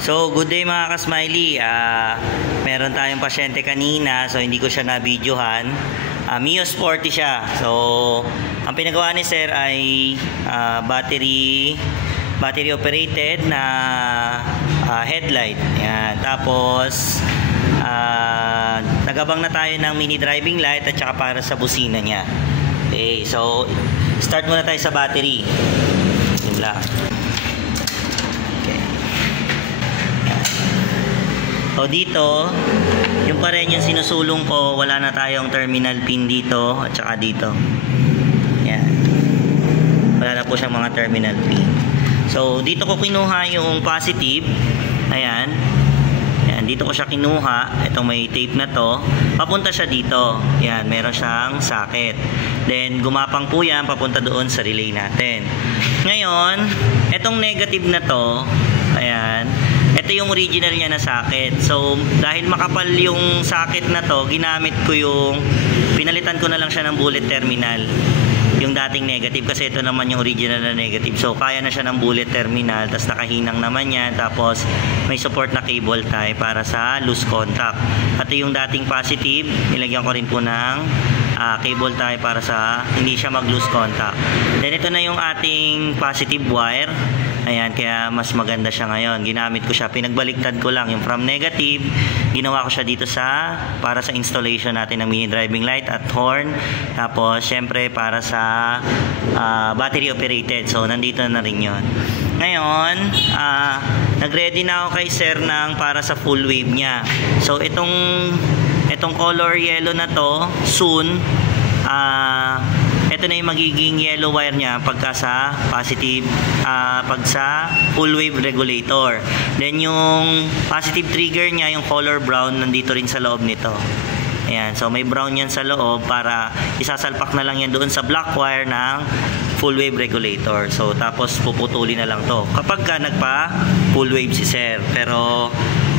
So, good day mga ka-smiley. Meron tayong pasyente kanina, so hindi ko siya na-videohan. Mio Sporty siya. So, ang pinagawa ni sir ay battery operated na headlight. Yan. Tapos, nagabang na tayo ng mini driving light at saka para sa busina niya. Okay, so, start muna tayo sa battery. Yun lang. So dito, yung pa rin yung sinusulong ko, wala na tayong terminal pin dito at saka dito. Yan. Wala na po siyang mga terminal pin. So dito ko kinuha yung positive. Ayan. Yan, dito ko siya kinuha. Itong may tape na to. Papunta siya dito. Yan, meron siyang socket. Then gumapang po yan papunta doon sa relay natin. Ngayon, itong negative na to, ayan, ito yung original niya na socket. So, dahil makapal yung socket na to, ginamit ko pinalitan ko na lang siya ng bullet terminal. Yung dating negative, kasi ito naman yung original na negative. So, kaya na siya ng bullet terminal, tapos nakahinang naman yan. Tapos, may support na cable tie para sa loose contact. At yung dating positive, nilagyan ko rin po ng cable tie para sa hindi siya mag-loose contact. Then, ito na yung ating positive wire. Ayan, kaya mas maganda siya ngayon. Ginamit ko siya, pinagbaliktad ko lang yung from negative, ginawa ko siya dito para sa installation natin ng mini driving light at horn. Tapos syempre para sa battery operated. So nandito na rin yun. Ngayon, nag-ready na ako kay sir ng para sa full wave niya. So itong color yellow na to, soon ito na yung magiging yellow wire niya pagka sa positive, pag sa full wave regulator. Then yung positive trigger niya, yung color brown, nandito rin sa loob nito. Ayan, so may brown yan sa loob para isasalpak na lang yan doon sa black wire ng full wave regulator. So tapos puputuli na lang to kapag ka nagpa full wave si sir. Pero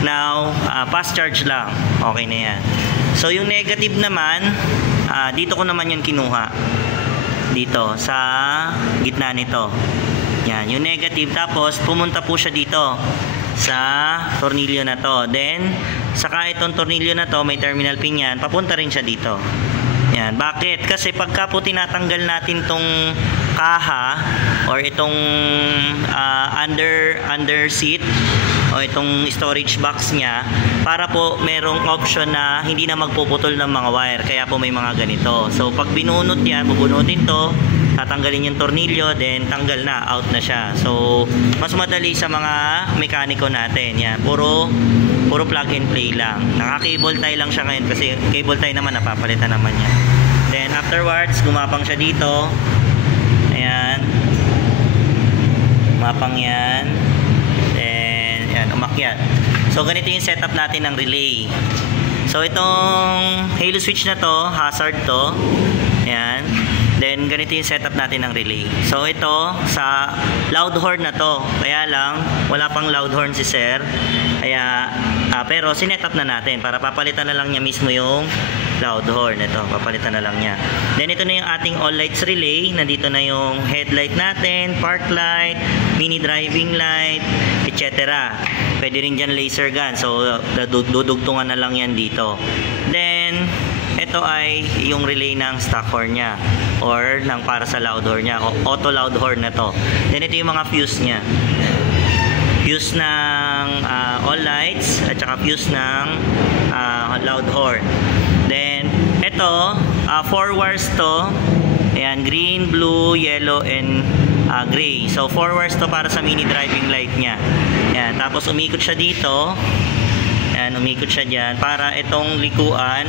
now, fast charge lang, okay na yan. So yung negative naman, dito ko naman yan kinuha. Dito sa gitna nito. Yan, yung negative. Tapos pumunta po siya dito sa tornilyo na to. Then saka itong tornilyo na to, may terminal pin yan, papunta rin siya dito. Yan, bakit? Kasi pagka po tinatanggal natin tong kaha or itong under seat o itong storage box niya, para po merong option na hindi na magpuputol ng mga wire, kaya po may mga ganito. So pag binunot yan, bubunutin to, tatanggalin yung tornilyo, then tanggal na, out na siya. So mas madali sa mga mekaniko natin. Yan, puro plug and play lang. Naka-cable tie lang siya ngayon kasi cable tie naman napapalitan naman yan. Then afterwards, gumapang siya dito. Ayan. Gumapang yan. Then, ayan, umakyat. So ganito yung setup natin ng relay. So itong halo switch na to, hazard to. Ayan. Then ganito yung setup natin ng relay. So ito sa loud horn na to. Kaya lang wala pang loud horn si sir. Kaya pero sinetup na natin para papalitan na lang niya mismo yung loud horn. Ito, papalitan na lang niya. Then ito na yung ating all lights relay. Nandito na yung headlight natin, park light, mini driving light, etc. Pwede rin dyan laser gun. So dudugtungan na lang yan dito. Then ito ay yung relay ng stock horn niya or ng para sa loud horn niya, auto loud horn na to. Then ito yung mga fuse niya. Fuse ng all lights at saka fuse ng loud horn. Then ito, 4 wires to. Ayan, green, blue, yellow, and gray. So 4 wires to para sa mini driving light niya. Ayan, tapos umikot siya dito. Ayan, umikot siya dyan para itong likuan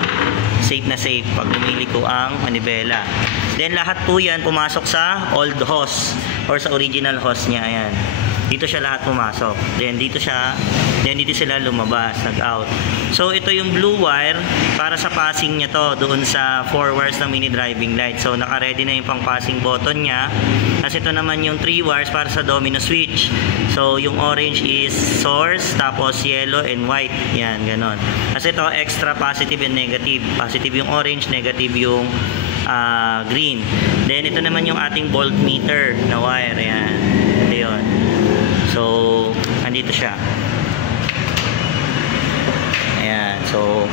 safe na safe pag lumiliko ang manibela. Then lahat po yan pumasok sa old hose or sa original hose niya. Ayan, dito siya lahat pumasok. Then dito sila lumabas, nag-out. So ito yung blue wire para sa passing niya to doon sa 4 wires ng mini driving light. So naka-ready na yung pang passing button niya. Kasi ito naman yung 3 wires para sa domino switch. So yung orange is source, tapos yellow and white. Yan, ganon. Kasi ito extra positive and negative. Positive yung orange, negative yung green. Then ito naman yung ating voltmeter na wire. Yan. Ito yun. So andito siya. So,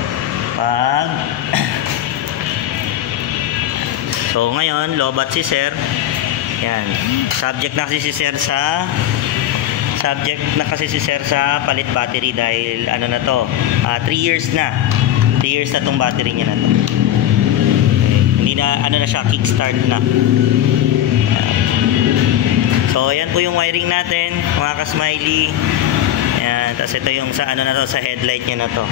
So, ngayon, lobat si Sir. Yan. Subject na kasi si Sir sa palit battery dahil ano na to, 3 years na. 3 years na tong battery niya na to. Okay. Hindi na, ano na siya, kickstart na. So, ayan po yung wiring natin, mga ka-smiley. Ayan, tapos ito yung sa ano na to, sa headlight niya na to.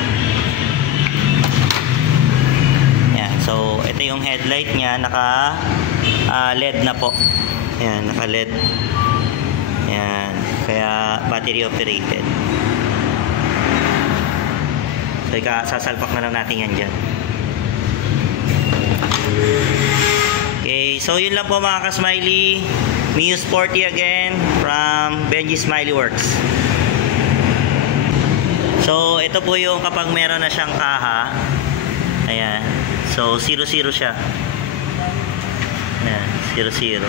Ayan, so ito yung headlight niya, naka LED na po. Ayan, naka LED. Ayan, kaya battery operated. So, sasalpak na lang natin yan dyan. Okay, so yun lang po mga ka-smiley. Mio Sporty again from Benji Smiley Works. So, ito po yung kapag meron na siyang kaha. Ayan. So, 0-0 siya. Ayan, 0-0.